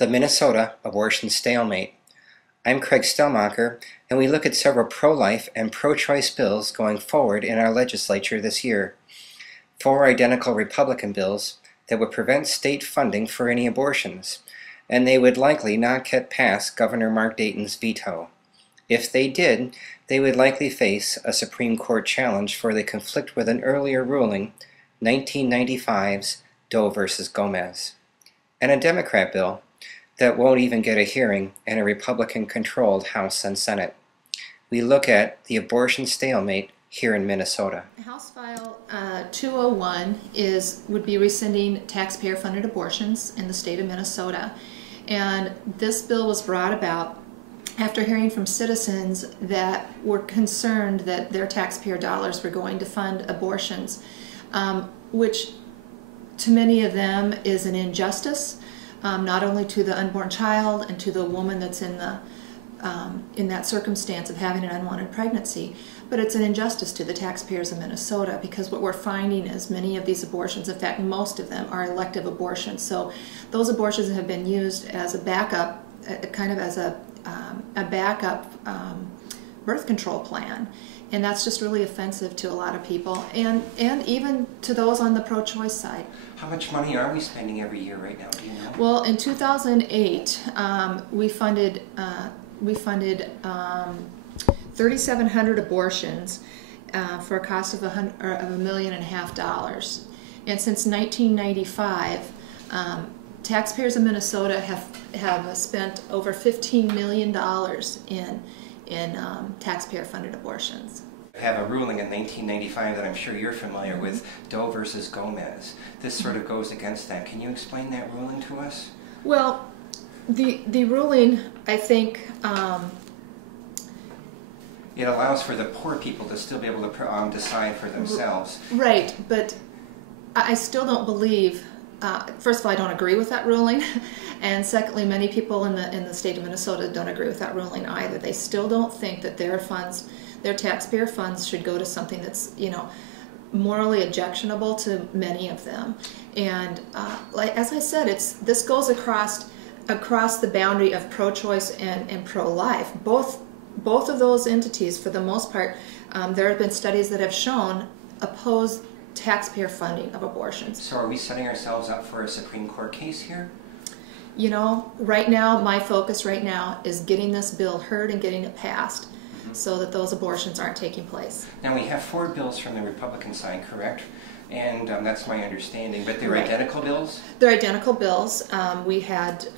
The Minnesota Abortion Stalemate. I'm Craig Stellmacher, and we look at several pro-life and pro-choice bills going forward in our legislature this year. 4 identical Republican bills that would prevent state funding for any abortions, and they would likely not get past Governor Mark Dayton's veto. If they did, they would likely face a Supreme Court challenge for they conflict with an earlier ruling, 1995's Doe versus Gomez, and a Democrat bill that won't even get a hearing in a Republican-controlled House and Senate. We look at the abortion stalemate here in Minnesota. House File 201 would be rescinding taxpayer-funded abortions in the state of Minnesota. And this bill was brought about after hearing from citizens that were concerned that their taxpayer dollars were going to fund abortions, which to many of them is an injustice. Not only to the unborn child and to the woman that's in that circumstance of having an unwanted pregnancy, but it's an injustice to the taxpayers of Minnesota, because what we're finding is many of these abortions, in fact most of them, are elective abortions. So those abortions have been used as a backup, kind of as a backup birth control plan. And that's just really offensive to a lot of people, and even to those on the pro-choice side. How much money are we spending every year right now, do you know? Well, in 2008, we funded 3,700 abortions for a cost of $1.5 million. And since 1995, taxpayers in Minnesota have spent over $15 million in taxpayer-funded abortions. I have a ruling in 1995 that I'm sure you're familiar with, Doe versus Gomez. This sort of goes against that. Can you explain that ruling to us? Well, the ruling, I think, it allows for the poor people to still be able to decide for themselves. Right, but I still don't believe. First of all, I don't agree with that ruling, and secondly, many people in the state of Minnesota don't agree with that ruling either. They still don't think that their funds, their taxpayer funds, should go to something that's, morally objectionable to many of them. And as I said, this goes across the boundary of pro-choice and pro-life. Both of those entities, for the most part, there have been studies that have shown oppose taxpayer funding of abortions. So are we setting ourselves up for a Supreme Court case here? Right now, my focus right now is getting this bill heard and getting it passed, so that those abortions aren't taking place. Now we have 4 bills from the Republican side, correct? And that's my understanding, but they're Right. identical bills? They're identical bills. We had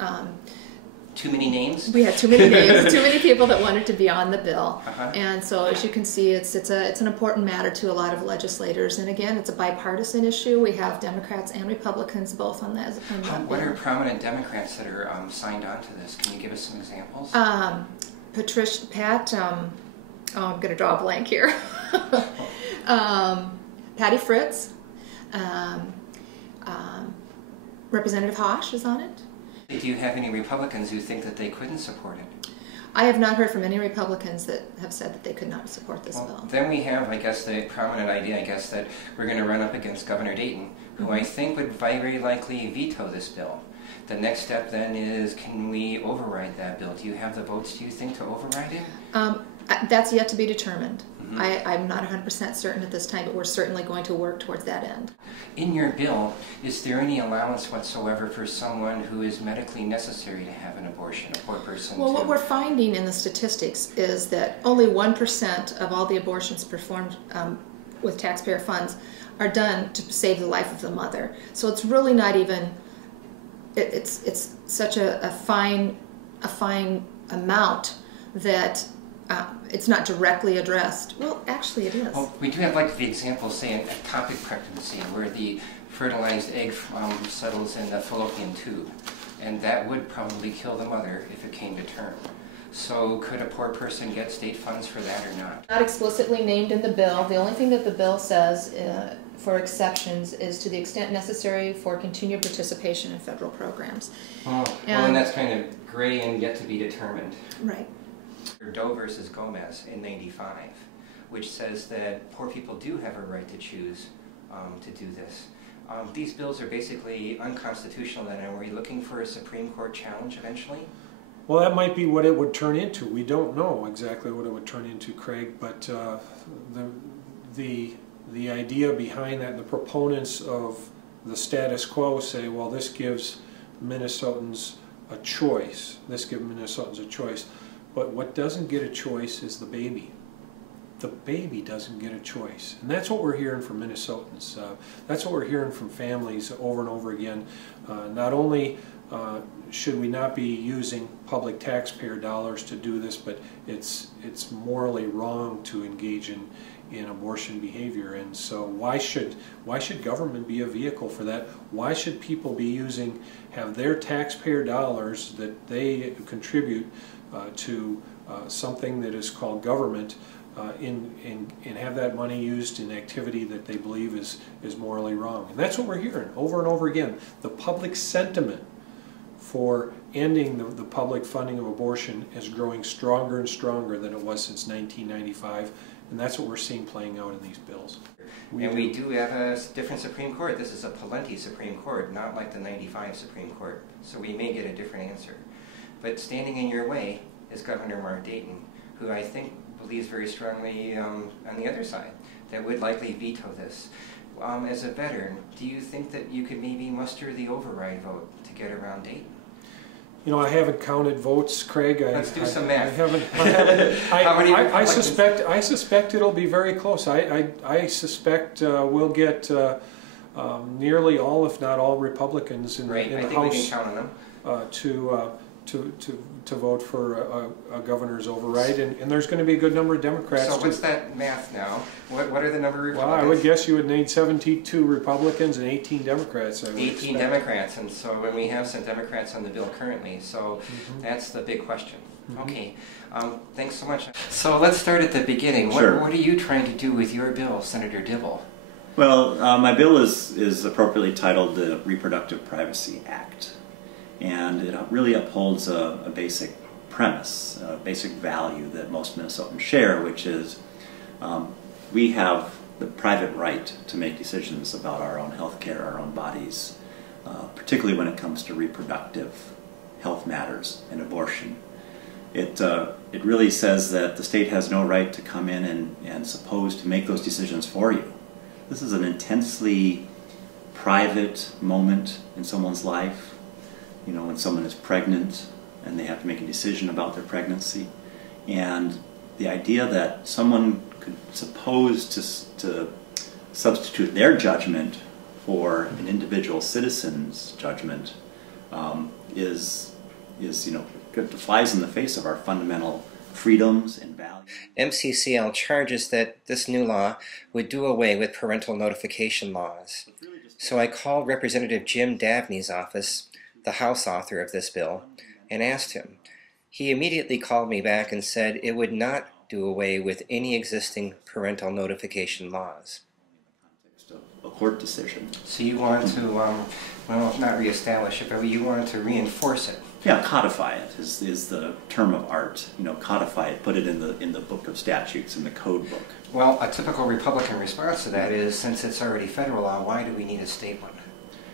too many names? We had too many names, too many people that wanted to be on the bill. Uh-huh. And so, as you can see, it's an important matter to a lot of legislators. And again, it's a bipartisan issue. We have Democrats and Republicans both on that. What are prominent Democrats that are signed on to this? Can you give us some examples? I'm going to draw a blank here. Patty Fritz, Representative Hosh is on it. Do you have any Republicans who think that they couldn't support it? I have not heard from any Republicans that have said that they could not support this bill. Then we have, I guess, the prominent idea, that we're going to run up against Governor Dayton, who I think would very likely veto this bill. The next step then is, can we override that bill? Do you have the votes, do you think, to override it? That's yet to be determined. I'm not 100% certain at this time, but we're certainly going to work towards that end. In your bill, is there any allowance whatsoever for someone who is medically necessary to have an abortion, a poor person? Well, what we're finding in the statistics is that only 1% of all the abortions performed with taxpayer funds are done to save the life of the mother. So it's really not even, it's such a fine amount that it's not directly addressed. Well, actually it is. Well, we do have the example, say, in ectopic pregnancy, where the fertilized egg settles in the fallopian tube, and that would probably kill the mother if it came to term. So could a poor person get state funds for that or not? Not explicitly named in the bill. The only thing that the bill says for exceptions is to the extent necessary for continued participation in federal programs. Well, and that's kind of gray and yet to be determined. Right. Doe versus Gomez in '95, which says that poor people do have a right to choose to do this. These bills are basically unconstitutional then, and were you looking for a Supreme Court challenge eventually? Well, that might be what it would turn into. We don't know exactly what it would turn into, Craig, but the idea behind that, the proponents of the status quo say, well, this gives Minnesotans a choice. This gives Minnesotans a choice. But what doesn't get a choice is the baby. The baby doesn't get a choice. And that's what we're hearing from Minnesotans. That's what we're hearing from families over and over again. Not only should we not be using public taxpayer dollars to do this, but it's morally wrong to engage in abortion behavior. And so why should government be a vehicle for that? Why should people be have their taxpayer dollars that they contribute to something that is called government and have that money used in activity that they believe is morally wrong? And that's what we're hearing over and over again. The public sentiment for ending the public funding of abortion is growing stronger and stronger than it was since 1995, and that's what we're seeing playing out in these bills. We do have a different Supreme Court. This is a Pawlenty Supreme Court, not like the 95 Supreme Court, so we may get a different answer. But standing in your way is Governor Mark Dayton, who I think believes very strongly on the other side, that would likely veto this. As a veteran, do you think that you could maybe muster the override vote to get around Dayton? You know, I haven't counted votes, Craig. Let's do some math. I suspect it'll be very close. I suspect we'll get nearly all, if not all, Republicans in the House we can count on them. To vote for a governor's override, and there's going to be a good number of Democrats. So what's that math now? What are the number of Republicans? Well, I would guess you would need 72 Republicans and 18 Democrats. 18 Democrats, and so when we have some Democrats on the bill currently, so that's the big question. Okay, thanks so much. So let's start at the beginning. Sure. What are you trying to do with your bill, Senator Dibble? Well, my bill is appropriately titled the Reproductive Privacy Act. And it really upholds a basic premise, a basic value that most Minnesotans share, which is we have the private right to make decisions about our own health care, our own bodies, particularly when it comes to reproductive health matters and abortion. It really says that the state has no right to come in and supposed to make those decisions for you. This is an intensely private moment in someone's life. You know, when someone is pregnant and they have to make a decision about their pregnancy. And the idea that someone could suppose to substitute their judgment for an individual citizen's judgment is you know, flies in the face of our fundamental freedoms and values. MCCL charges that this new law would do away with parental notification laws. So I called Representative Jim Davney's office, the House author of this bill, and asked him. He immediately called me back and said it would not do away with any existing parental notification laws. A court decision. So you want to, well, not reestablish it, but you want to reinforce it. Yeah, codify it is the term of art. You know, codify it, put it in the book of statutes, in the code book. Well, a typical Republican response to that is, since it's already federal law, why do we need a state one?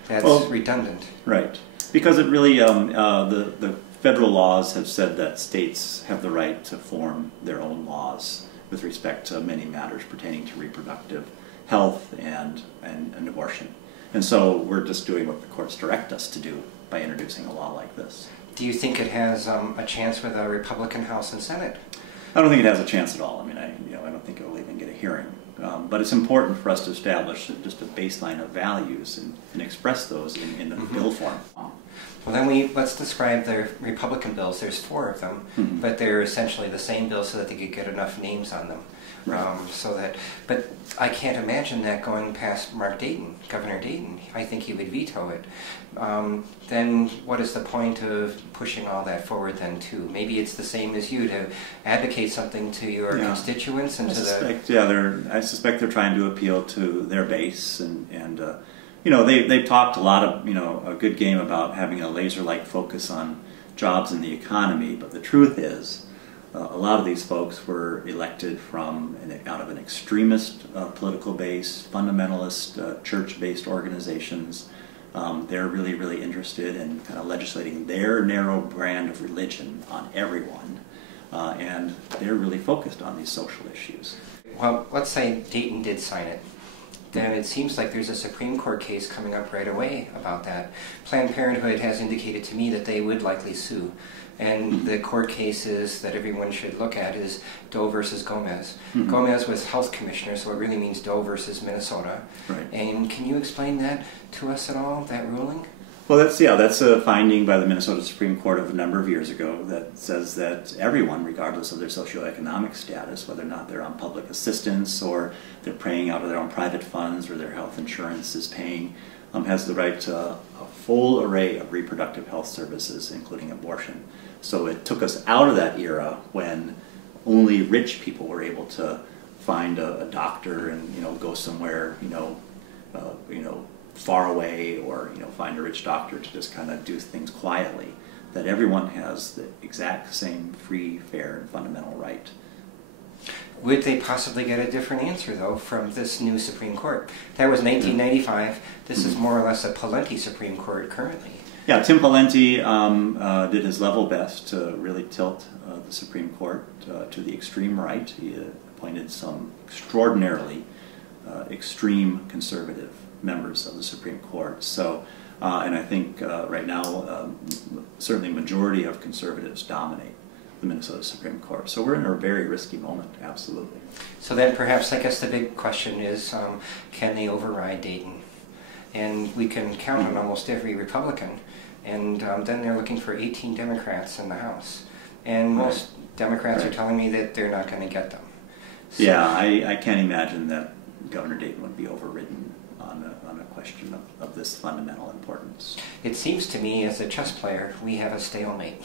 That's redundant. Right. Because it really, the federal laws have said that states have the right to form their own laws with respect to many matters pertaining to reproductive health and abortion. And so we're just doing what the courts direct us to do by introducing a law like this. Do you think it has a chance with a Republican House and Senate? I don't think it has a chance at all. I mean, I don't think it will even get a hearing. But it's important for us to establish just a baseline of values and express those in the bill form. Well, then let's describe the Republican bills. There's 4 of them, but they're essentially the same bill so that they could get enough names on them. Right. But I can't imagine that going past Mark Dayton, Governor Dayton. I think he would veto it. Then what is the point of pushing all that forward then too? Maybe it's the same as you, to advocate something to your constituents and I suspect they're trying to appeal to their base, and you know, they've talked a lot of, you know, a good game about having a laser-like focus on jobs and the economy, but the truth is a lot of these folks were elected from out of an extremist political base, fundamentalist, church-based organizations. They're really, really interested in kind of legislating their narrow brand of religion on everyone, and they're really focused on these social issues. Well, let's say Dayton did sign it. Then it seems like there's a Supreme Court case coming up right away about that. Planned Parenthood has indicated to me that they would likely sue. And the court cases that everyone should look at is Doe versus Gomez. Gomez was health commissioner, so it really means Doe versus Minnesota. Right. And can you explain that to us at all, that ruling? Well, that's a finding by the Minnesota Supreme Court of a number of years ago that says that everyone, regardless of their socioeconomic status, whether or not they're on public assistance or they're paying out of their own private funds or their health insurance is paying, has the right to a full array of reproductive health services, including abortion. So it took us out of that era when only rich people were able to find a doctor and go somewhere far away, or find a rich doctor to just kind of do things quietly. That everyone has the exact same free, fair, and fundamental right. Would they possibly get a different answer, though, from this new Supreme Court? That was 1995. This is more or less a Pawlenty Supreme Court currently. Yeah, Tim Pawlenty did his level best to really tilt the Supreme Court to the extreme right. He appointed some extraordinarily extreme conservative members of the Supreme Court. So, and I think right now, certainly a majority of conservatives dominate the Minnesota Supreme Court. So we're in a very risky moment, absolutely. So then perhaps, I guess the big question is, can they override Dayton? And we can count on almost every Republican, and then they're looking for 18 Democrats in the House. And most Democrats are telling me that they're not going to get them. So, yeah, I can't imagine that Governor Dayton would be overridden on a question of this fundamental importance. It seems to me, as a chess player, we have a stalemate.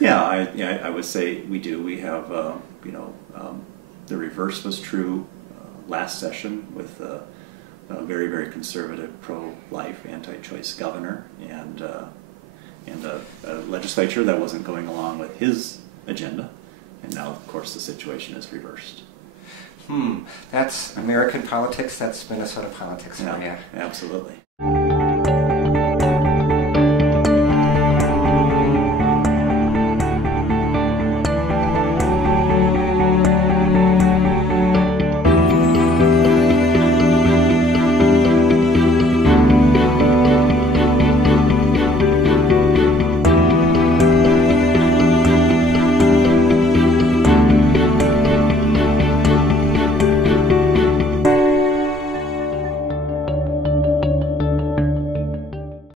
Yeah, I would say we do. We have, the reverse was true last session with a very, very conservative, pro-life, anti-choice governor, and a legislature that wasn't going along with his agenda. And now, of course, the situation is reversed. That's American politics, that's Minnesota politics. Yeah, absolutely.